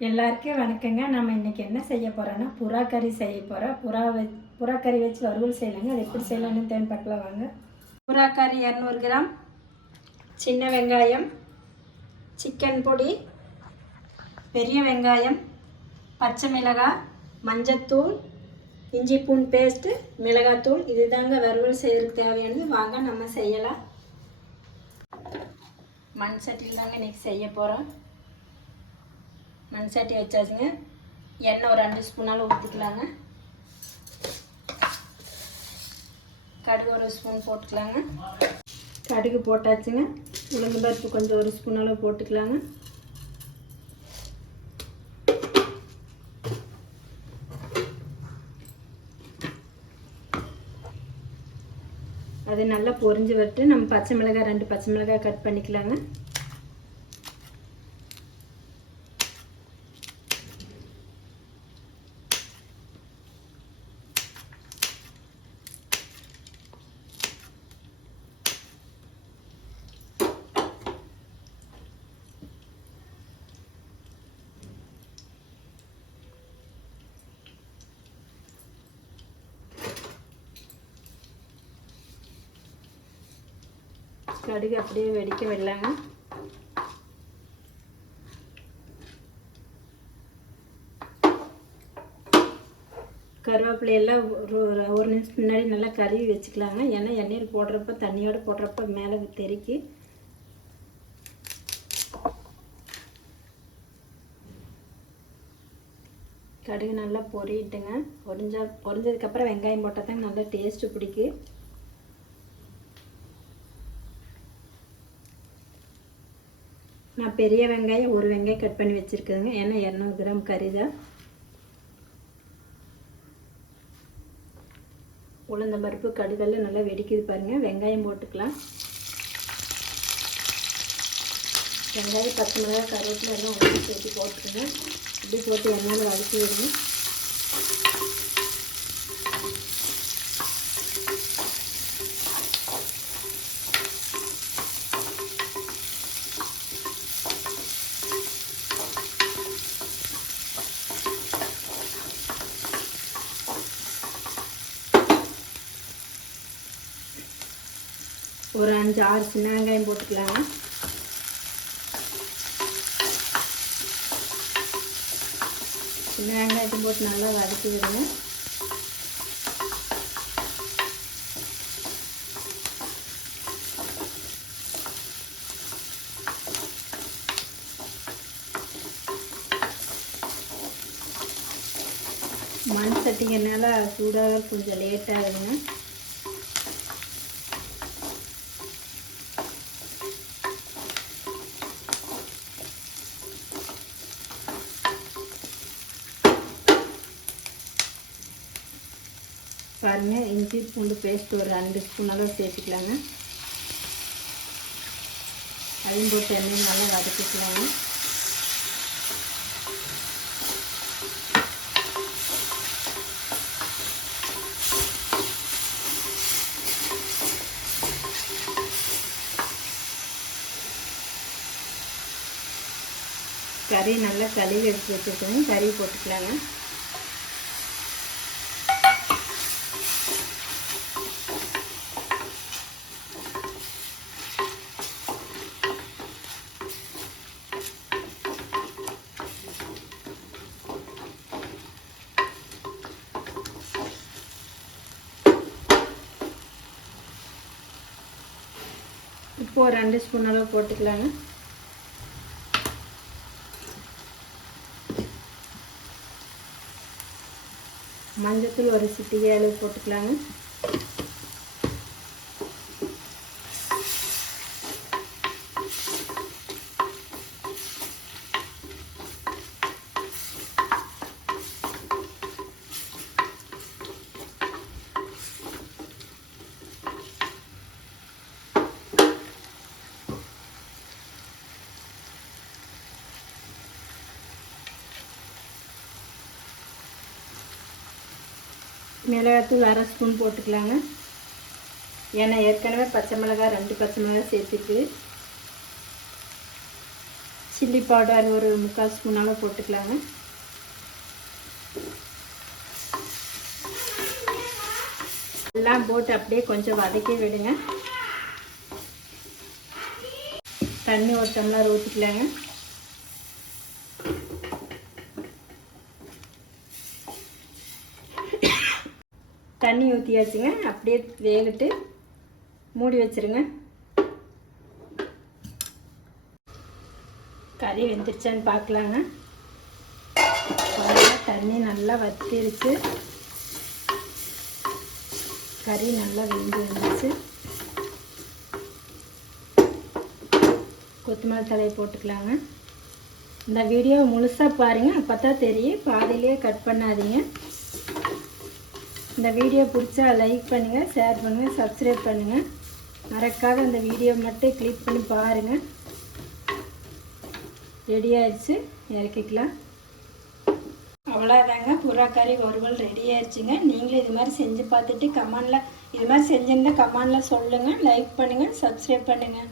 எல்லாருக்கும் வணக்கங்க. நம்ம இன்றைக்கி என்ன செய்ய போகிறோன்னா புறா கறி செய்ய போகிறோம். புறா கறி வச்சு வறுவல் செய்யலாங்க. அது எப்படி செய்யலான்னு தேன் பார்க்கலாம் வாங்க. புறா கறி 200 கிராம், சின்ன வெங்காயம், சிக்கன் பொடி, பெரிய வெங்காயம், பச்சை மிளகாய், மஞ்சத்தூள், இஞ்சி பூண்டு பேஸ்ட்டு, மிளகாத்தூள், இது தாங்க வறுவல் செய்யறதுக்கு தேவையானது. வாங்க நம்ம செய்யலாம். மண் சட்டியில் தாங்க இன்றைக்கி செய்ய போகிறோம். மண் சட்டி வச்சாச்சுங்க. எண்ணெய் ஒரு 2 ஸ்பூனால் ஊற்றிக்கலாங்க. கடுகு ஒரு ஸ்பூன் போட்டுக்கலாங்க. கடுகு போட்டாச்சுங்க. உளுந்து பருப்பு கொஞ்சம் 1 ஸ்பூன் அளவு போட்டுக்கலாங்க. அது நல்லா பொரிஞ்சு விட்டு நம்ம பச்சை மிளகாய் 2 பச்சை மிளகாய் கட் பண்ணிக்கலாங்க. கடுகு அப்படியே வெடிக்க விடலாங்க. கருவேப்பிலையெல்லாம் ஒரு நிமிஷம் முன்னாடி நல்லா கழுவி வச்சுக்கலாங்க. ஏன்னா எண்ணெயில் போடுறப்ப தண்ணியோடு போடுறப்ப மேலே தெறிக்கி. கடுகு நல்லா பொரிட்டுங்க. பொரிஞ்சதுக்கப்புறம் வெங்காயம் போட்டால் தாங்க நல்லா டேஸ்ட்டு பிடிக்கும். நான் பெரிய வெங்காயம் 1 வெங்காயம் கட் பண்ணி வச்சுருக்கேங்க. ஏன்னா 200 கிராம் கறி தான். உளுந்த பருப்பு கடுகெல்லாம் நல்லா வெடிக்குது பாருங்கள். வெங்காயம் போட்டுக்கலாம். வெங்காயம் பச்சை மிளகாய் கருவேப்பிலை எல்லாம் ஒன்று சேர்த்து போட்டுருங்க. இப்படி போட்டு எண்ணெயில் வதக்கி விடுங்க. ஒரு 5-6 சின்ன வெங்காயம் போட்டுக்கலாங்க. சின்ன வெங்காயத்தை போட்டு நல்லா வதக்கி விடுங்க. மண் சட்டிங்கனால சூடாக கொஞ்சம் லேட்டாகுதுங்க. பாருங்கள், இஞ்சி பூண்டு பேஸ்ட் ஒரு 2 ஸ்பூன் அளவு சேர்த்துக்கலாங்க. அதையும் போட்டு எண்ணெயும் நல்லா வதக்கிக்கலாங்க. கறி நல்லா கழுவி எடுத்து வச்சுருக்கோங்க. கறி போட்டுக்கலாங்க. இப்போ ஒரு 2 ஸ்பூன் அளவு போட்டுக்கலாங்க. மஞ்சத்தூள் ஒரு சிட்டிகை அளவு போட்டுக்கலாங்க. மிளகாத்தூள் 1/2 ஸ்பூன் போட்டுக்கலாங்க. ஏன்னா ஏற்கனவே பச்சை மிளகாய் 2 பச்சை மிளகாய் சேர்த்துக்கு. சில்லி பவுடர் ஒரு 3/4 ஸ்பூன் அளவு போட்டுக்கலாங்க. எல்லாம் போட்டு அப்படியே கொஞ்சம் வதக்கி விடுங்க. தண்ணி ஒரு டம்ளர் ஊற்றிக்கலாங்க. தண்ணி ஊற்றியாச்சுங்க. அப்படியே வேகட்டு மூடி வச்சுருங்க. கறி வெந்துருச்சான்னு பார்க்கலாங்க. தண்ணி நல்லா வத்திருச்சு. கறி நல்லா வெந்து வந்துச்சு. கொத்தமல்லி தழையை போட்டுக்கலாங்க. இந்த வீடியோ முழுசாக பாருங்கள், அப்போ தான் தெரியும். பாதியிலேயே கட் பண்ணாதீங்க. இந்த வீடியோ பிடிச்சா லைக் பண்ணுங்கள், ஷேர் பண்ணுங்கள், சப்ஸ்கிரைப் பண்ணுங்கள். மறக்காத இந்த வீடியோ மட்டும் கிளிக் பண்ணி பாருங்கள். ரெடி ஆயிடுச்சு, இறக்கிக்கலாம். அவ்வளோதாங்க, புறா கறி வறுவல் ரெடி ஆயிடுச்சுங்க. நீங்களும் இது மாதிரி செஞ்சு பார்த்துட்டு கமெண்டில் இது மாதிரி செஞ்சுருந்தா கமெண்டில் சொல்லுங்கள். லைக் பண்ணுங்கள், சப்ஸ்கிரைப் பண்ணுங்கள்.